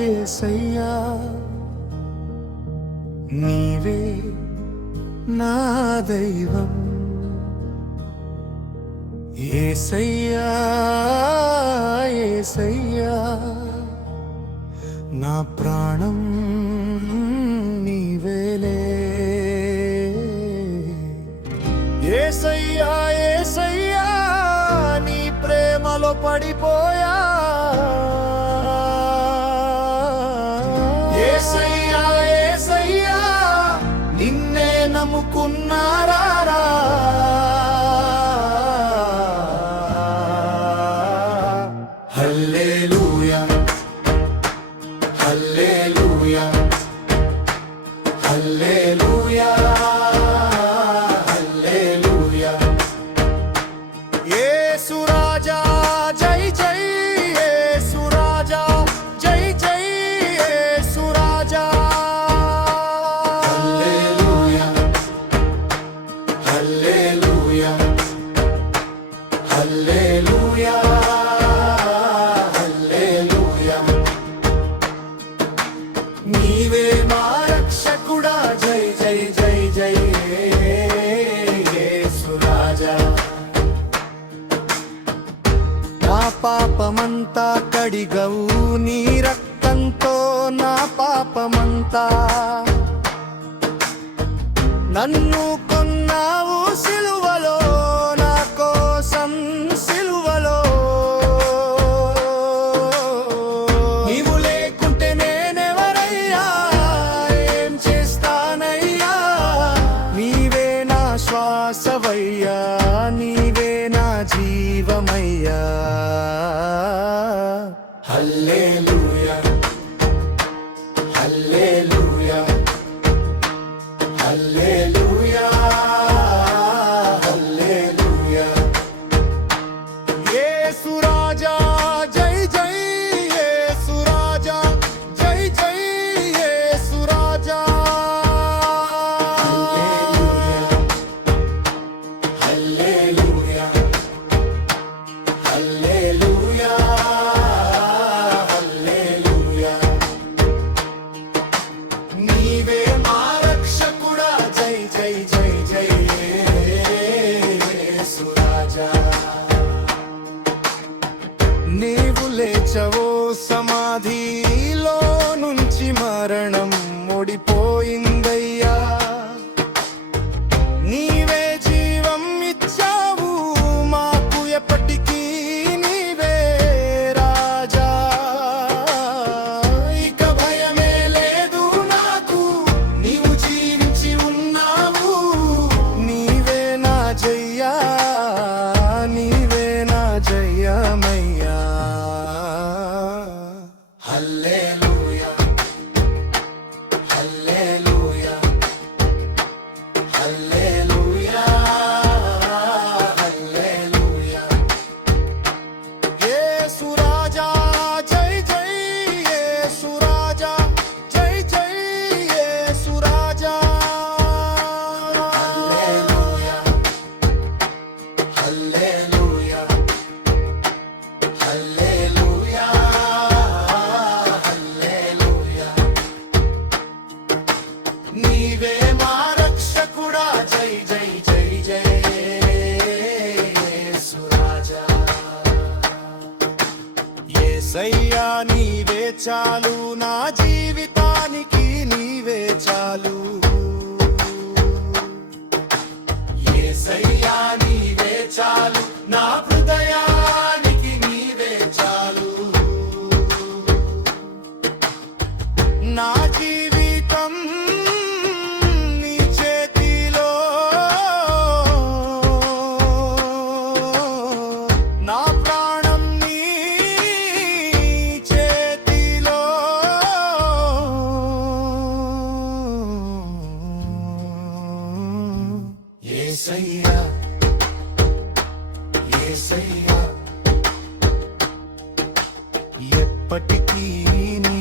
యేసయ్యా నీవే నా దైవం యేసయ్యా యేసయ్యా నా ప్రాణం నీవేలే యేసయ్యా యేసయ్యా నీ ప్రేమలో పడిపోయా యేసయ్యా యేసయ్యా నిన్నే నమ్ముకున్నారా హల్లెలూయా హల్లెలూయా హల్లెలూయా హల్లెలూయా యేసు రాజా జై జై యేసు రాజా జై జై యేసు రాజా హల్లెలూయా హల్లెలూయా హల్లెలూయా నీవే మా రక్షకుడా జై జై జై జై యేసు రాజా నా పాపమంతా కడిగవు నీ రక్తంతో నా పాపమంతా నన్ను కొన్నావు సిలువలో నా కోసం సిలువలో నీవు లేకుంటే నేనెవరయ్యా ఏం చేస్తానయ్యా నీవే నా శ్వాసవయ్యా నీవే నా జీవమయ్యా హల్లెలూయా హల్లెలూయా హల్లెలూయా హల్లెలూయా యేసు రాజా జై జై యేసు రాజా జై జై యేసు రాజా హల్లెలూయా హల్లెలూయా హల్లెలూయా నీవే మా రక్షకుడా జై జై జై జై యేసు రాజా నీవు లేచవో సమాధిలో నుంచి మరణం ఓడిపోయిందయ్యా నీవే జీవం ఇచ్చావు మాకు ఎప్పటికీ నీవే రాజా ఇక భయమే లేదు నాకు నీవు జీవించి ఉన్నావు నీవే నా జయ్యా నీవే నా జయమయ్యా హల్లెలూయా హల్లెలూయా హల్లెలూయా హల్లెలూయా యేసు రాజా జై జై యేసు రాజా జై జై యేసు రాజా హల్లెలూయా హల్లెలూయా హల్లెలూయా హల్లెలూయా నీవే మా రక్షకుడా జై జై జై జై యేసు రాజా యేసయ్యా నీవే చాలు నా జీవితానికి నీవే చాలు యేసయ్యా నీవే చాలు నా హృదయానికి నీవే చాలు నా జీవితం నీ చేతిలో నా ప్రాణం నీ చేతిలో యేసయ్యా యేసయ్యా ఎప్పటికీ నీ